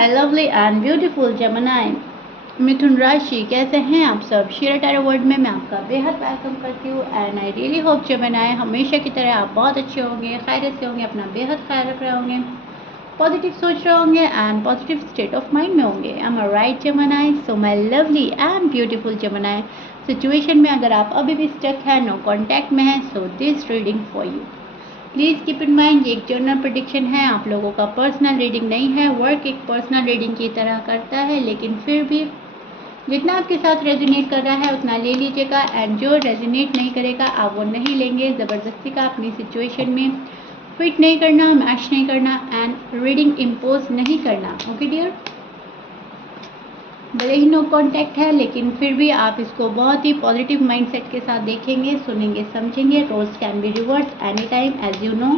My lovely and beautiful Gemini, मिथुन राशि, कैसे हैं आप सब। शेयर टैरो वर्ड में मैं आपका बेहद वेलकम करती हूँ and I really hope Gemini हमेशा की तरह आप बहुत अच्छे होंगे, खैरियत से होंगे, अपना बेहद ख्याल रख रहे होंगे, पॉजिटिव सोच रहे होंगे and positive state of mind में होंगे। I am a right Gemini. So my lovely and beautiful Gemini, situation में अगर आप अभी भी स्टक है, नो कॉन्टैक्ट में है, so this reading for you. Please keep in mind ये एक जनरल प्रेडिक्शन है, आप लोगों का पर्सनल रीडिंग नहीं है। वर्क एक पर्सनल रीडिंग की तरह करता है, लेकिन फिर भी जितना आपके साथ रेजोनेट कर रहा है उतना ले लीजिएगा एंड जो रेजोनेट नहीं करेगा आप वो नहीं लेंगे। ज़बरदस्ती का अपनी सिचुएशन में फिट नहीं करना, मैच नहीं करना एंड रीडिंग इम्पोज नहीं करना। ओके डियर, भले ही नो कॉन्टैक्ट है लेकिन फिर भी आप इसको बहुत ही पॉजिटिव माइंडसेट के साथ देखेंगे, सुनेंगे, समझेंगे। Roles can be reverse any time, as you know.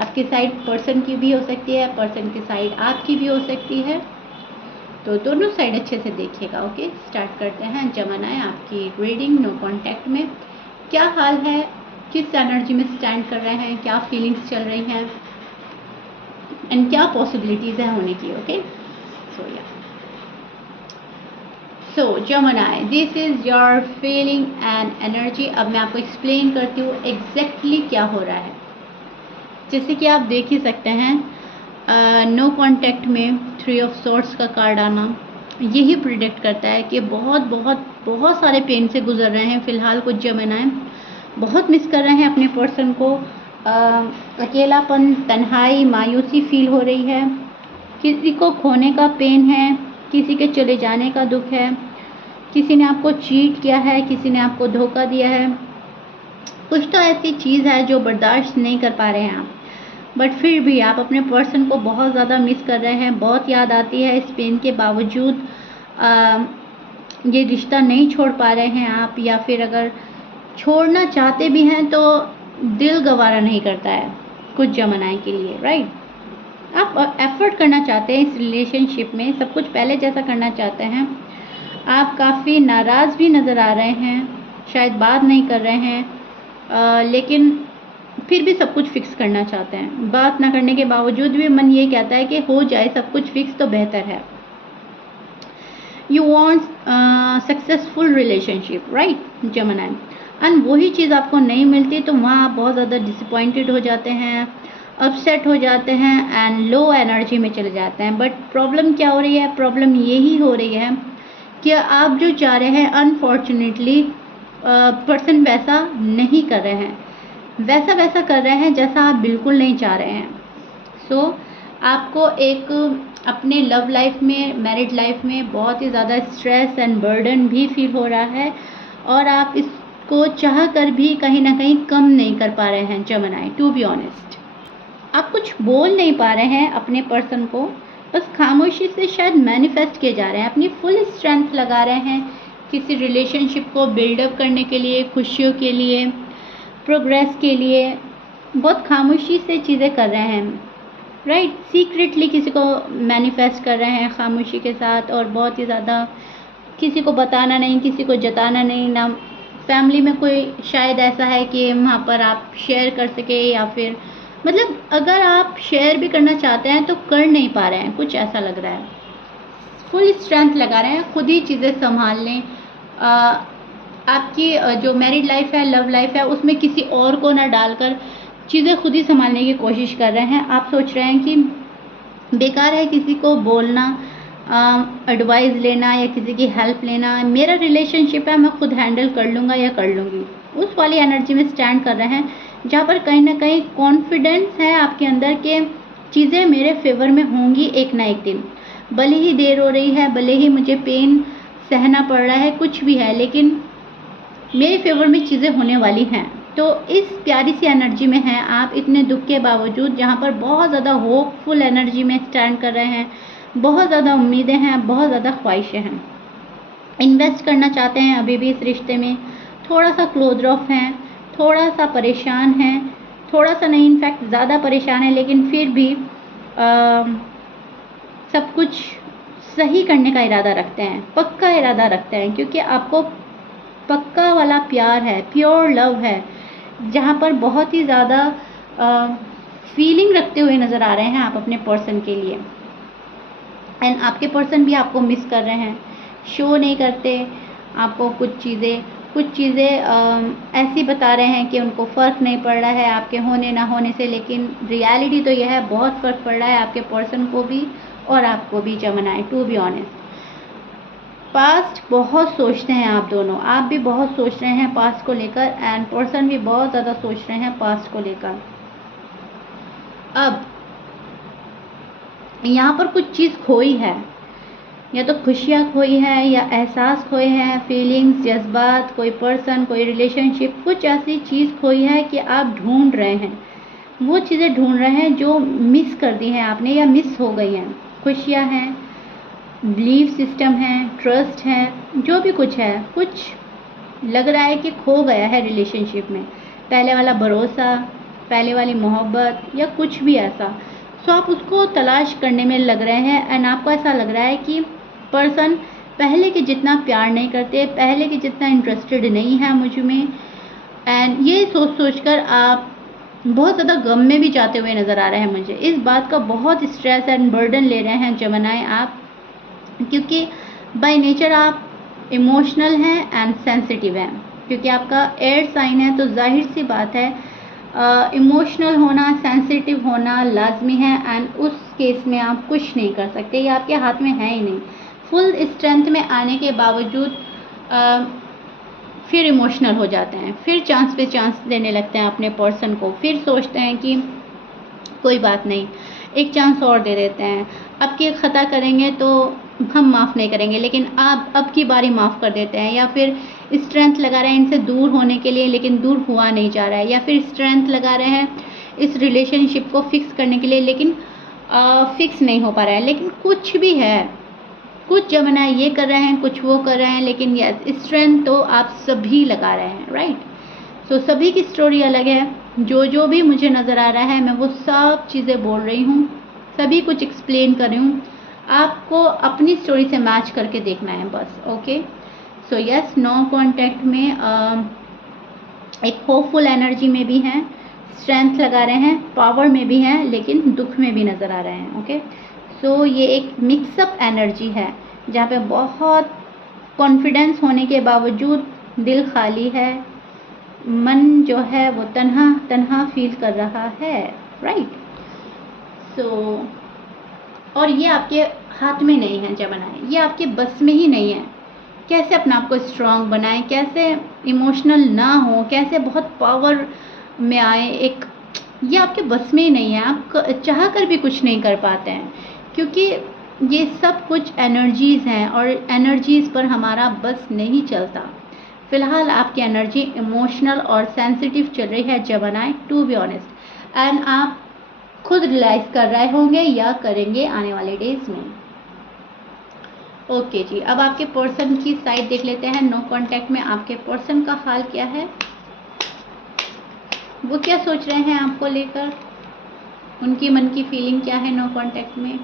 आपकी साइड पर्सन की भी हो सकती है, पर्सन की साइड आपकी भी हो सकती है, तो दोनों साइड अच्छे से देखिएगा। ओके, स्टार्ट करते हैं। जेमिनी, आपकी रीडिंग नो कॉन्टैक्ट में क्या हाल है, किस एनर्जी में स्टैंड कर रहे हैं, क्या फीलिंग्स चल रही हैं एंड क्या पॉसिबिलिटीज़ हैं होने की। Okay, so Gemini, this is your feeling and energy. अब मैं आपको एक्सप्लेन करती हूँ एग्जैक्टली क्या हो रहा है। जैसे कि आप देख ही सकते हैं, नो कॉन्टैक्ट में 3 ऑफ सॉर्ड्स का कार्ड आना यही प्रिडिक्ट करता है कि बहुत बहुत बहुत सारे पेन से गुजर रहे हैं फिलहाल कुछ जेमिनी। बहुत मिस कर रहे हैं अपने पर्सन को, अकेलापन, तन्हाई, मायूसी फील हो रही है, किसी को खोने का पेन है, किसी के चले जाने का दुख है, किसी ने आपको चीट किया है, किसी ने आपको धोखा दिया है। कुछ तो ऐसी चीज़ है जो बर्दाश्त नहीं कर पा रहे हैं आप, बट फिर भी आप अपने पर्सन को बहुत ज़्यादा मिस कर रहे हैं, बहुत याद आती है। इस पेन के बावजूद ये रिश्ता नहीं छोड़ पा रहे हैं आप, या फिर अगर छोड़ना चाहते भी हैं तो दिल गवारा नहीं करता है कुछ जेमिनी के लिए, राइट। आप एफर्ट करना चाहते हैं इस रिलेशनशिप में, सब कुछ पहले जैसा करना चाहते हैं। आप काफ़ी नाराज़ भी नज़र आ रहे हैं, शायद बात नहीं कर रहे हैं, लेकिन फिर भी सब कुछ फिक्स करना चाहते हैं। बात ना करने के बावजूद भी मन ये कहता है कि हो जाए सब कुछ फिक्स तो बेहतर है। You want successful relationship, right Gemini, and वही चीज़ आपको नहीं मिलती तो वहाँ आप बहुत ज़्यादा डिसअपॉइंटेड हो जाते हैं, अपसेट हो जाते हैं एंड लो एनर्जी में चले जाते हैं। बट प्रॉब्लम क्या हो रही है, प्रॉब्लम यही हो रही है कि आप जो चाह रहे हैं अनफॉर्चुनेटली पर्सन वैसा नहीं कर रहे हैं, वैसा कर रहे हैं जैसा आप बिल्कुल नहीं चाह रहे हैं। सो आपको एक अपने लव लाइफ में, मैरिड लाइफ में बहुत ही ज़्यादा स्ट्रेस एंड बर्डन भी फील हो रहा है और आप इसको चाह कर भी कहीं ना कहीं कम नहीं कर पा रहे हैं जेमिनी। टू बी ऑनेस्ट, आप कुछ बोल नहीं पा रहे हैं अपने पर्सन को, बस खामोशी से शायद मैनिफेस्ट किए जा रहे हैं, अपनी फुल स्ट्रेंथ लगा रहे हैं किसी रिलेशनशिप को बिल्डअप करने के लिए, खुशियों के लिए, प्रोग्रेस के लिए। बहुत खामोशी से चीज़ें कर रहे हैं, राइट। सीक्रेटली किसी को मैनिफेस्ट कर रहे हैं खामोशी के साथ, और बहुत ही ज़्यादा किसी को बताना नहीं, किसी को जताना नहीं ना। फैमिली में कोई शायद ऐसा है कि वहाँ पर आप शेयर कर सके, या फिर मतलब अगर आप शेयर भी करना चाहते हैं तो कर नहीं पा रहे हैं, कुछ ऐसा लग रहा है। फुल स्ट्रेंथ लगा रहे हैं, खुद ही चीज़ें संभाल लें। आपकी जो मैरिड लाइफ है, लव लाइफ है, उसमें किसी और को ना डालकर चीज़ें खुद ही संभालने की कोशिश कर रहे हैं। आप सोच रहे हैं कि बेकार है किसी को बोलना, एडवाइस लेना या किसी की हेल्प लेना, मेरा रिलेशनशिप है, मैं खुद हैंडल कर लूँगा या कर लूँगी, उस वाली एनर्जी में स्टैंड कर रहे हैं, जहाँ पर कहीं ना कहीं कॉन्फिडेंस है आपके अंदर के चीज़ें मेरे फेवर में होंगी एक ना एक दिन। भले ही देर हो रही है, भले ही मुझे पेन सहना पड़ रहा है, कुछ भी है, लेकिन मेरे फेवर में चीज़ें होने वाली हैं। तो इस प्यारी सी एनर्जी में हैं आप, इतने दुख के बावजूद, जहाँ पर बहुत ज़्यादा होपफुल एनर्जी में स्टैंड कर रहे हैं, बहुत ज़्यादा उम्मीदें हैं, बहुत ज़्यादा ख्वाहिशें हैं, इन्वेस्ट करना चाहते हैं अभी भी इस रिश्ते में। थोड़ा सा क्लोज ऑफ हैं, थोड़ा सा परेशान हैं, थोड़ा सा नहीं, इनफैक्ट ज़्यादा परेशान है, लेकिन फिर भी सब कुछ सही करने का इरादा रखते हैं, पक्का इरादा रखते हैं, क्योंकि आपको पक्का वाला प्यार है, प्योर लव है, जहाँ पर बहुत ही ज़्यादा फीलिंग रखते हुए नज़र आ रहे हैं आप अपने पर्सन के लिए। एंड आपके पर्सन भी आपको मिस कर रहे हैं, शो नहीं करते आपको कुछ चीज़ें ऐसी बता रहे हैं कि उनको फ़र्क नहीं पड़ रहा है आपके होने ना होने से, लेकिन रियलिटी तो यह है बहुत फ़र्क पड़ रहा है आपके पर्सन को भी और आपको भी Gemini, to be honest. Past बहुत सोचते हैं आप दोनों, आप भी बहुत सोच रहे हैं पास्ट को लेकर एंड पर्सन भी बहुत ज़्यादा सोच रहे हैं पास्ट को लेकर। अब यहाँ पर कुछ चीज़ खोई है, या तो खुशियाँ खोई है या एहसास खोए हैं, फीलिंग्स, जज्बात, कोई पर्सन, कोई रिलेशनशिप, कुछ ऐसी चीज़ खोई है कि आप ढूंढ रहे हैं, वो चीज़ें ढूंढ रहे हैं जो मिस कर दी हैं आपने या मिस हो गई हैं। खुशियाँ हैं, बिलीफ सिस्टम है, ट्रस्ट है, जो भी कुछ है, कुछ लग रहा है कि खो गया है रिलेशनशिप में, पहले वाला भरोसा, पहले वाली मोहब्बत या कुछ भी ऐसा। सो आप उसको तलाश करने में लग रहे हैं एंड आपको ऐसा लग रहा है कि पर्सन पहले के जितना प्यार नहीं करते, पहले के जितना इंटरेस्टेड नहीं है मुझ में, एंड ये सोच कर आप बहुत ज़्यादा गम में भी जाते हुए नज़र आ रहे हैं मुझे। इस बात का बहुत स्ट्रेस एंड बर्डन ले रहे हैं जेमिनी आप, क्योंकि बाय नेचर आप इमोशनल हैं एंड सेंसिटिव हैं, क्योंकि आपका एयर साइन है तो जाहिर सी बात है इमोशनल होना, सेंसिटिव होना लाजमी है एंड उस केस में आप कुछ नहीं कर सकते, ये आपके हाथ में है ही नहीं। फुल स्ट्रेंथ में आने के बावजूद फिर इमोशनल हो जाते हैं, फिर चांस पे चांस देने लगते हैं अपने पर्सन को, फिर सोचते हैं कि कोई बात नहीं, एक चांस और दे देते हैं, अब की खता करेंगे तो हम माफ़ नहीं करेंगे, लेकिन आप अब की बारी माफ़ कर देते हैं, या फिर स्ट्रेंथ लगा रहे हैं इनसे दूर होने के लिए लेकिन दूर हुआ नहीं जा रहा है, या फिर स्ट्रेंथ लगा रहे हैं इस रिलेशनशिप को फिक्स करने के लिए लेकिन फिक्स नहीं हो पा रहा है। लेकिन कुछ भी है, कुछ जेमिनी ये कर रहे हैं, कुछ वो कर रहे हैं, लेकिन यस स्ट्रेंथ तो आप सभी लगा रहे हैं, राइट। सो सभी की स्टोरी अलग है, जो भी मुझे नज़र आ रहा है मैं वो सब चीज़ें बोल रही हूँ, सभी कुछ एक्सप्लेन कर रही हूँ, आपको अपनी स्टोरी से मैच करके देखना है बस। Okay, so yes, no contact में एक होपफुल एनर्जी में भी हैं, स्ट्रेंथ लगा रहे हैं, पावर में भी हैं, लेकिन दुख में भी नज़र आ रहे हैं। ओके, सो ये एक मिक्सअप एनर्जी है जहाँ पे बहुत कॉन्फिडेंस होने के बावजूद दिल खाली है, मन जो है वो तन्हा तन्हा फील कर रहा है, राइट। सो और ये आपके हाथ में नहीं है जेमिनी, ये आपके बस में ही नहीं है। कैसे अपने आप को स्ट्रांग बनाएं, कैसे इमोशनल ना हो, कैसे बहुत पावर में आए, एक ये आपके बस में ही नहीं है, आप चाह कर भी कुछ नहीं कर पाते हैं, क्योंकि ये सब कुछ एनर्जीज़ हैं और एनर्जीज़ पर हमारा बस नहीं चलता। फ़िलहाल आपकी एनर्जी इमोशनल और सेंसिटिव चल रही है Gemini, to be honest, and आप खुद रियलाइज़ कर रहे होंगे या करेंगे आने वाले डेज़ में। ओके जी, अब आपके पर्सन की साइड देख लेते हैं। नो कॉन्टैक्ट में आपके पर्सन का हाल क्या है, वो क्या सोच रहे हैं आपको लेकर, उनकी मन की फीलिंग क्या है नो कॉन्टैक्ट में।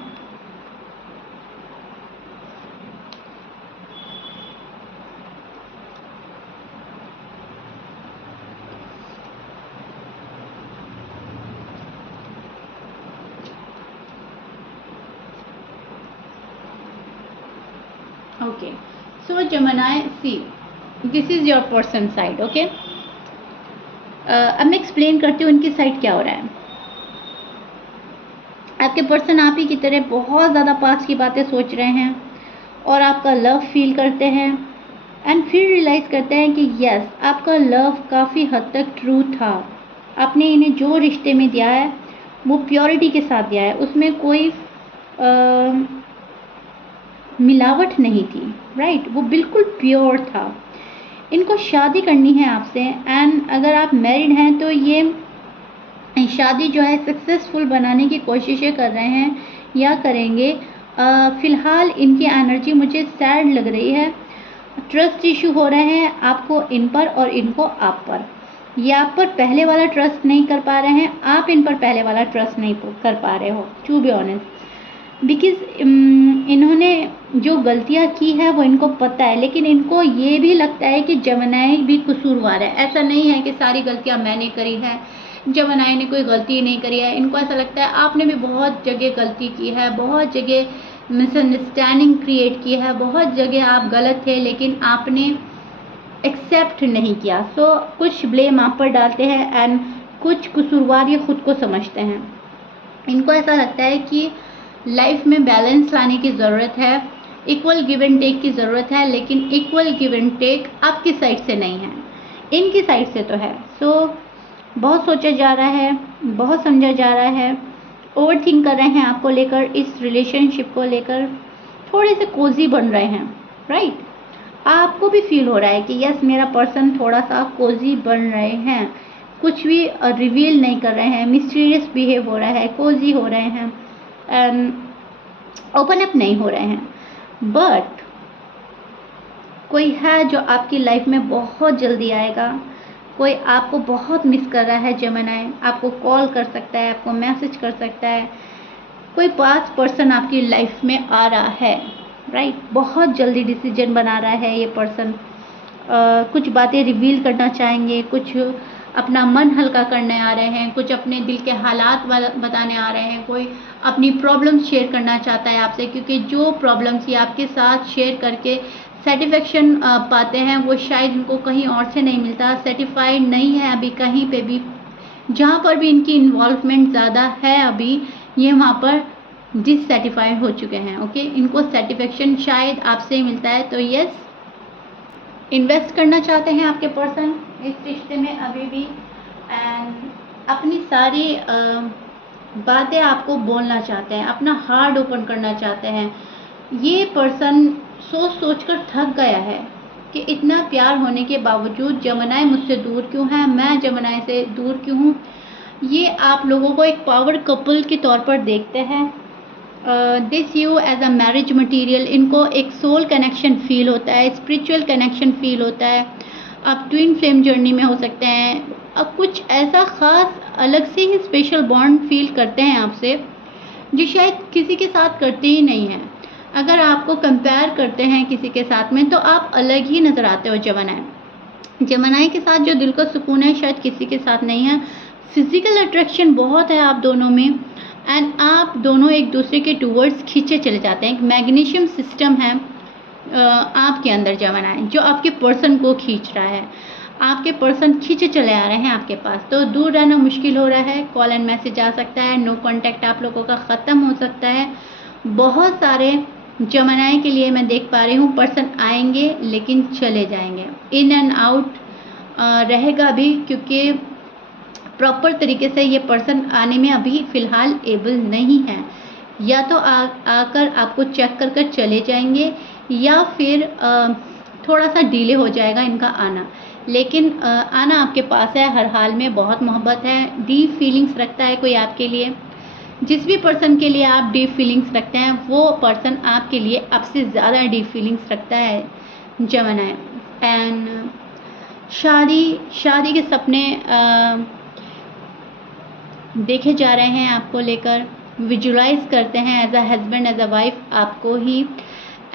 Okay, so Gemini, see this is your person side. Okay, अब मैं एक्सप्लेन करती हूँ उनकी साइड क्या हो रहा है। आपके पर्सन आप ही की तरह बहुत ज़्यादा पास्ट की बातें सोच रहे हैं और आपका लव फील करते हैं एंड फिर रियलाइज़ करते हैं कि यस आपका लव काफ़ी हद तक ट्रू था, आपने इन्हें जो रिश्ते में दिया है वो प्योरिटी के साथ दिया है, उसमें कोई मिलावट नहीं थी, राइट, वो बिल्कुल प्योर था। इनको शादी करनी है आपसे एंड अगर आप मैरिड हैं तो ये शादी जो है सक्सेसफुल बनाने की कोशिशें कर रहे हैं या करेंगे। फ़िलहाल इनकी एनर्जी मुझे सैड लग रही है, ट्रस्ट इशू हो रहे हैं आपको इन पर और इनको आप पर। ये आप पर पहले वाला ट्रस्ट नहीं कर पा रहे हैं, आप इन पर पहले वाला ट्रस्ट नहीं कर पा रहे हो, टू बी ऑनेस्ट, बिकॉज इन्होंने जो गलतियां की है वो इनको पता है, लेकिन इनको ये भी लगता है कि जेमिनी भी कसूरवार है। ऐसा नहीं है कि सारी गलतियां मैंने करी है, जेमिनी ने कोई गलती नहीं करी है। इनको ऐसा लगता है आपने भी बहुत जगह गलती की है, बहुत जगह मिसअंडरस्टैंडिंग क्रिएट की है, बहुत जगह आप गलत थे लेकिन आपने एक्सेप्ट नहीं किया। सो कुछ ब्लेम आप पर डालते हैं एंड कुछ कसूरवार ये खुद को समझते हैं। इनको ऐसा लगता है कि लाइफ में बैलेंस लाने की ज़रूरत है, इक्वल गिव एंड टेक की ज़रूरत है, लेकिन इक्वल गिव एंड टेक आपकी साइड से नहीं है, इनकी साइड से तो है। सो बहुत सोचा जा रहा है, बहुत समझा जा रहा है, ओवर थिंक कर रहे हैं आपको लेकर, इस रिलेशनशिप को लेकर थोड़े से कोजी बन रहे हैं, राइट। आपको भी फील हो रहा है कि यस मेरा पर्सन थोड़ा सा कोजी बन रहे हैं, कुछ भी रिवील नहीं कर रहे हैं, मिस्टीरियस बिहेव हो रहा है, कोजी हो रहे हैं एंड ओपन अप नहीं हो रहे हैं। बट कोई है जो आपकी लाइफ में बहुत जल्दी आएगा, कोई आपको बहुत मिस कर रहा है जेमिनी, आपको कॉल कर सकता है, आपको मैसेज कर सकता है, कोई पास पर्सन आपकी लाइफ में आ रहा है, राइट। बहुत जल्दी डिसीजन बना रहा है ये पर्सन, कुछ बातें रिवील करना चाहेंगे, कुछ अपना मन हल्का करने आ रहे हैं, कुछ अपने दिल के हालात बताने आ रहे हैं, कोई अपनी प्रॉब्लम्स शेयर करना चाहता है आपसे, क्योंकि जो प्रॉब्लम्स ये आपके साथ शेयर करके सेटिस्फेक्शन पाते हैं वो शायद इनको कहीं और से नहीं मिलता, सेटिस्फाइड नहीं है अभी कहीं पे भी। जहाँ पर भी इनकी इन्वॉल्वमेंट ज़्यादा है अभी, ये वहाँ पर डिससेटिस्फाइड हो चुके हैं, ओके। इनको सेटिस्फेक्शन शायद आपसे ही मिलता है। तो यस, इन्वेस्ट करना चाहते हैं आपके पर्सन इस रिश्ते में अभी भी एंड अपनी सारी बातें आपको बोलना चाहते हैं, अपना हार्ट ओपन करना चाहते हैं। ये पर्सन सोच सोच कर थक गया है कि इतना प्यार होने के बावजूद जेमिनी मुझसे दूर क्यों है, मैं जेमिनी से दूर क्यों हूँ। ये आप लोगों को एक पावर कपल के तौर पर देखते हैं, this you as a marriage material. इनको एक सोल कनेक्शन फील होता है, स्पिरिचुअल कनेक्शन फील होता है। आप ट्विन फ्लेम जर्नी में हो सकते हैं, अब कुछ ऐसा ख़ास अलग से ही स्पेशल बॉन्ड फील करते हैं आपसे जो शायद किसी के साथ करते ही नहीं हैं। अगर आपको कंपेयर करते हैं किसी के साथ में तो आप अलग ही नज़र आते हो जेमिनी के साथ। जो दिल का सुकून है शायद किसी के साथ नहीं है। फिजिकल अट्रैक्शन बहुत है आप दोनों में एंड आप दोनों एक दूसरे के टूवर्ड्स खींचे चले जाते हैं। एक मैग्नीशियम सिस्टम है आपके अंदर जेमिनी, जो आपके पर्सन को खींच रहा है, आपके पर्सन खींचे चले आ रहे हैं आपके पास। तो दूर रहना मुश्किल हो रहा है, कॉल एंड मैसेज आ सकता है, नो कांटेक्ट आप लोगों का ख़त्म हो सकता है। बहुत सारे जेमिनी के लिए मैं देख पा रही हूँ पर्सन आएंगे लेकिन चले जाएंगे, इन एंड आउट रहेगा अभी, क्योंकि प्रॉपर तरीके से ये पर्सन आने में अभी फ़िलहाल एबल नहीं है। या तो आकर आपको चेक कर कर चले जाएंगे या फिर थोड़ा सा डिले हो जाएगा इनका आना, लेकिन आना आपके पास है हर हाल में। बहुत मोहब्बत है, डीप फीलिंग्स रखता है कोई आपके लिए। जिस भी पर्सन के लिए आप डीप फीलिंग्स रखते हैं वो पर्सन आपके लिए आपसे ज़्यादा डीप फीलिंग्स रखता है जेमिनी। एंड शादी के सपने देखे जा रहे हैं आपको लेकर, विजुलाइज करते हैं as a husband as a wife आपको ही,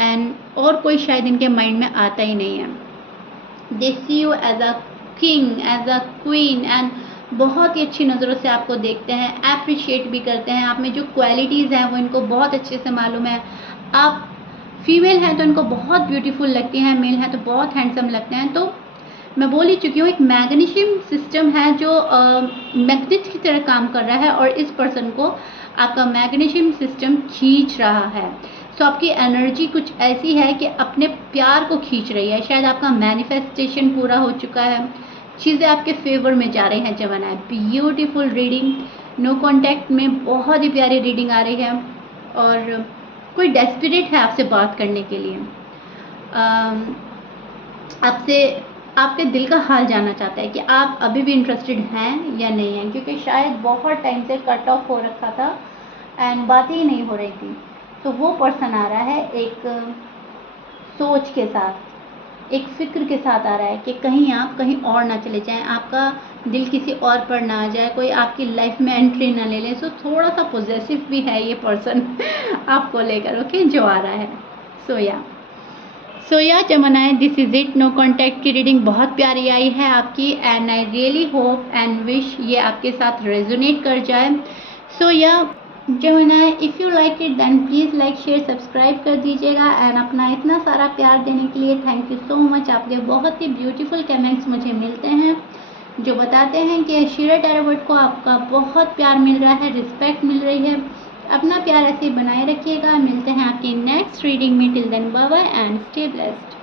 एंड और कोई शायद इनके माइंड में आता ही नहीं है। They see you as a king, as a queen and बहुत ही अच्छी नज़रों से आपको देखते हैं, अप्रिशिएट भी करते हैं। आप में जो क्वालिटीज़ हैं वो इनको बहुत अच्छे से मालूम है। आप फीमेल हैं तो इनको बहुत ब्यूटीफुल लगती हैं, मेल हैं तो बहुत हैंडसम लगते हैं। तो मैं बोल ही चुकी हूँ, एक मैग्नीशियम सिस्टम है जो मैग्नेट की तरह काम कर रहा है और इस पर्सन को आपका मैग्नीशियम सिस्टम खींच रहा है। सो आपकी एनर्जी कुछ ऐसी है कि अपने प्यार को खींच रही है। शायद आपका मैनिफेस्टेशन पूरा हो चुका है, चीज़ें आपके फेवर में जा रही हैं Gemini. Beautiful reading, no contact में बहुत ही प्यारी रीडिंग आ रही है और कोई डेस्परेट है आपसे बात करने के लिए, आपसे आपके दिल का हाल जानना चाहता है कि आप अभी भी इंटरेस्टेड हैं या नहीं हैं, क्योंकि शायद बहुत टाइम से कट ऑफ हो रखा था एंड बातें ही नहीं हो रही थी। तो वो पर्सन आ रहा है एक सोच के साथ, एक फ़िक्र के साथ आ रहा है कि कहीं आप कहीं और ना चले जाएं, आपका दिल किसी और पर ना आ जाए, कोई आपकी लाइफ में एंट्री ना ले ले। सो थोड़ा सा पॉजिटिव भी है ये पर्सन आपको लेकर, ओके, जो आ रहा है। So yeah Gemini, this is it. No contact की रीडिंग बहुत प्यारी आई है आपकी and I really hope and wish ये आपके साथ रेजोनेट कर जाए। So yeah Gemini, if you like it then please like share subscribe कर दीजिएगा। एंड अपना इतना सारा प्यार देने के लिए थैंक यू सो मच। आपके बहुत ही ब्यूटीफुल कमेंट्स मुझे मिलते हैं जो बताते हैं कि शीरा टैरोट को आपका बहुत प्यार मिल रहा है, रिस्पेक्ट मिल रही है। अपना प्यार ऐसे बनाए रखिएगा। मिलते हैं आपकी नेक्स्ट रीडिंग में। Till then bye bye and stay blessed.